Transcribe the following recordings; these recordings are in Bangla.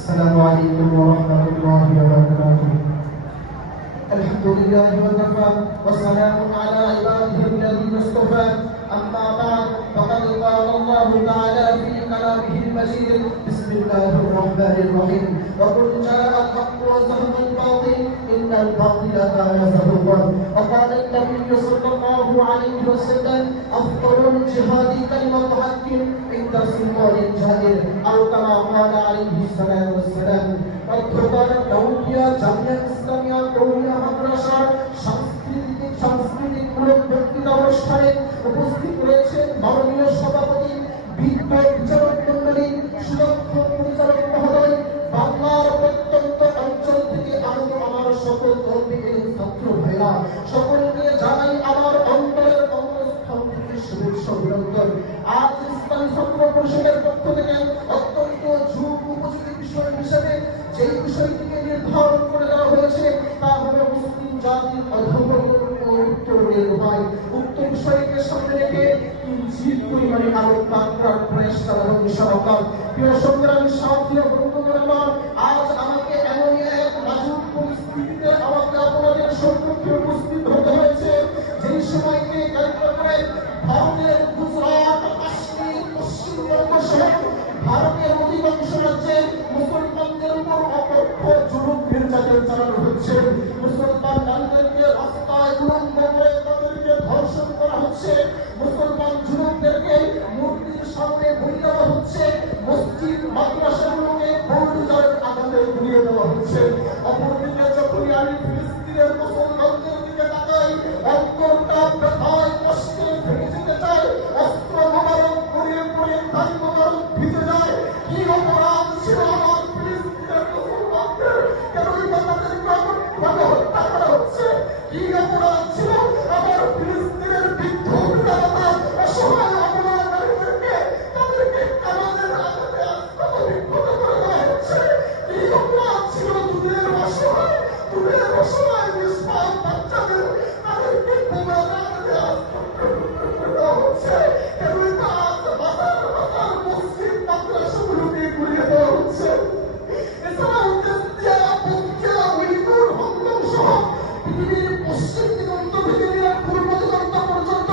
السلام عليكم ورحمة الله وبركاته. الحمد لله وكفى وسلام على عباده الذين اصطفى. أما بعد فقد قال الله تعالى في كلامه المجيد: بسم الله الرحمن الرحيم. وقل جاء الحق وزهق الباطل إن الباطل كان زهوقا. وقال النبي صلى الله عليه وسلم: أفضل الجهاد كلمة حق عند سلطان جائر، أو كما قال عليه الصلاة والسلام. অধ্যকার দাউদিয়া জামিয়া ইসলামিয়া কওমিয়া মাদ্রাসার সাংস্কৃতিক বক্তৃতা অনুষ্ঠানে উপস্থিত রয়েছেন মাননীয় সভাপতি, বিজ্ঞ বিচারক মণ্ডলী, সুদক্ষ পরিচালক মহোদয়, বাংলার প্রত্যন্ত অঞ্চল থেকে আগত আমার সকল ধর্মীয় ছাত্র ভাইরা, সকলকে জানাই আমার অন্তরের অন্তঃস্থল থেকে শুভেচ্ছা অভিনন্দন। আজ ইসলামী ছাত্র পরিষদের পক্ষ থেকে অত্যন্ত যুগ উপযোগী বিষয় হিসেবে যে বিষয়টিকে নির্ধারণ করে দেওয়া হয়েছে তা হলো মুসলিম জাতির অধঃপতন ও উত্তরণের উপায়। উক্ত বিষয়কে সামনে রেখে কিঞ্চিত পরিমাণে আলোকপাত করার প্রয়াস চালানো সরকার। প্রিয় সংগ্রামী সাথী ও বন্ধুগণ আমার, আজ আমাকে এমন এক নাজুক পরিস্থিতিতে আমাকে আপনাদের সম্মুখে উপস্থিত হতে হয়েছে যেই সময়কে কেন্দ্র করে ভারতের গুজরাট, কাশ্মীর, পশ্চিমবঙ্গ সহ ভারতের অধিকাংশ রাজ্যে মুসলমানদের উপর অকথ্য জুলুম নির্যাতন চালানো হচ্ছে। মুসলমান নারীদেরকে রাস্তায় উলঙ্গ করে তাদেরকে ধর্ষণ করা হচ্ছে। মুসলমান যুবকদেরকে মূর্তির সামনে বলি দেওয়া হচ্ছে। মসজিদ মাদ্রাসাগুলোকে বুলডোজারের আঘাতে ঘুরিয়ে দেওয়া হচ্ছে। অপরদিকে যখনই আমি ফিলিস্তিনের মুসলমানদের দিকে তাকাই, অন্তরটা ব্যথায় কষ্টে ভেঙে যেতে চায়। অস্ত্র মোবারক গড়িয়ে পড়ে তাই মোবারক ভিজে যায়। কি অপরাধ ছিল আমার ফিলিস্তিনের মুসলমানদের? কেনই বা তাদেরকে অকথ্যভাবে হত্যা করা হচ্ছে? কি অপরাধ ছিল আমার ফিলিস্তিনের বৃদ্ধ পিতামাতা, অসহায় অপরাধ নারীদেরকে তাদেরকে কামানের আঘাতে আত্মবিক্ষত করে দেওয়া হচ্ছে? কি অপরাধ ছিল দুধের অসহায় নিষ্পাপ বাচ্চাদের তাদেরকে বোমার আঘাতে আত্মবিক্ষত করে দেওয়া হচ্ছে? কেনই বা বাজার মসজিদ মাদ্রাসাগুলোকে ঘুরিয়ে দেওয়া হচ্ছে? এছাড়াও দেশিয়া, বঙ্গিয়া, মিরপুর, হংকং সহ পৃথিবীর পশ্চিম দিগন্ত থেকে নিয়ে পূর্ব দিগন্ত পর্যন্ত,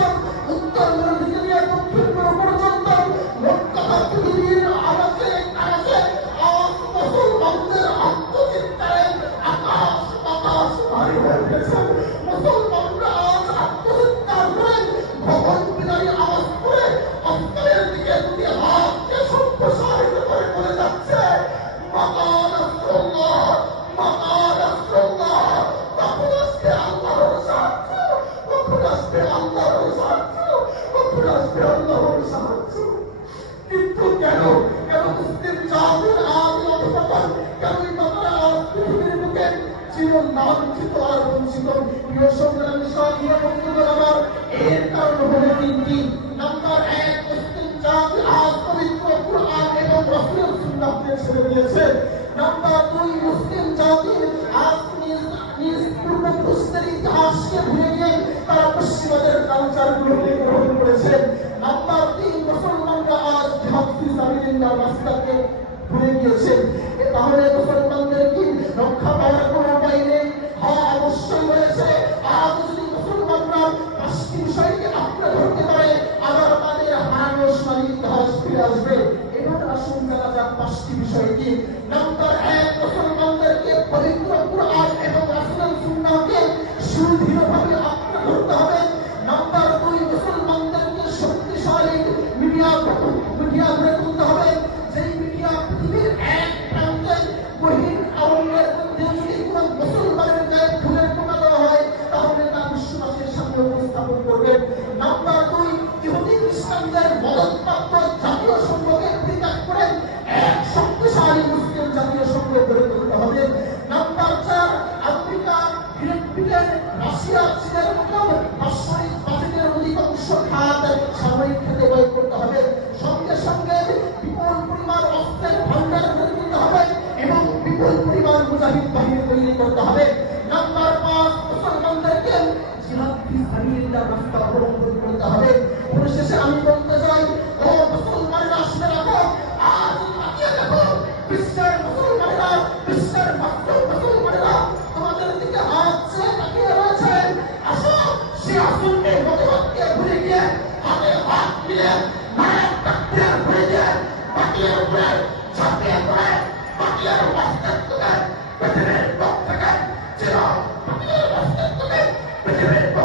উত্তর মেরু থেকে নিয়ে দক্ষিণ মেরু পর্যন্ত মক্কা পৃথিবীর আকাশে আকাশে আজ মুসলমানদের আত্মচিৎকারে আকাশ বাতাস ভারী হয়ে গেছে। মুসলমানরা আজ আত্মচিৎকার করে ভবন বিদারী আওয়াজ করে অন্তরের দিকে দুটি হাতকে সম্প্রসারিত করে বলে যাচ্ছে: মাকান আল্লাহ, মাকান আল্লাহ। কখন আসবে আল্লাহর সাহায্য? কখন আসবে আল্লাহর সাহায্য? কখন আসবে আল্লাহর সাহায্য? কিন্তু কেন মুসলিম জাতির আজ অধঃপতন? কেনই তারা আজ পৃথিবীর বুকে চির লাঞ্ছিত আর বঞ্চিত? প্রিয় সংগ্রামী সাথী ও বন্ধুগণ আমার, এর কারণ হলো তিনটি। নাম্বার এক, মুসলিম জাতি আজ পবিত্র কুরআন এবং রাসূলের সুন্নাহকে ছেড়ে দিয়েছে। নাম্বার দুই, মুসলিম জাতি আজ নিজ পূর্বপুরুষদের ইতিহাসকে ভুলে গিয়ে তারা পশ্চিমাদের কালচারগুলোকে গ্রহণ করেছে। নাম্বার তিন, মুসলমানরা আজ জিহাদ ফি সাবিলিল্লাহর রাস্তাকে ভুলে গিয়েছে। তাহলে মুসলমানদের কি রক্ষা পাওয়ার কোনো উপায় নেই? হ্যাঁ, অবশ্যই রয়েছে। আজ যদি মুসলমানরা পাঁচটি বিষয়কে আঁকড়ে ধরতে পারে, আবার তাদের হারানো সোনালী ইতিহাস ফিরে আসবে। এবার আসুন জানা যাক পাঁচটি বিষয় কি। নাম্বার এক, মুসলমানদেরকে পবিত্র কুরআন এবং রাসূলের সুন্নাহকে সুদৃঢ়ভাবে আঁকড়ে ধরতে হবে। নাম্বার দুই, মুসলমানদেরকে শক্তিশালী মিডিয়া গড়ে তুলতে হবে। যেই মিডিয়া পৃথিবীর এক প্রান্তে গহীন আরণ্যের মধ্যে যদি কোনো মুসলমানের গায়ে ফুলের টোকা দেওয়া হয়, তাহলে তা বিশ্ববাসীর সামনে উপস্থাপন করবেন। নাম্বার দুই, ইহুদি খ্রিস্টানদের মদতপ্রাপ্ত জাতীয় সংঘকে পরিত্যাগ করে এক শক্তিশালী মুসলিম জাতীয় সংঘ pilihan, mana takdir pilihan, pakaian bulan, sampai yang bulan, pakaian waskat tukan, beneran bok tekan, cerah, pakaian waskat tukan, beneran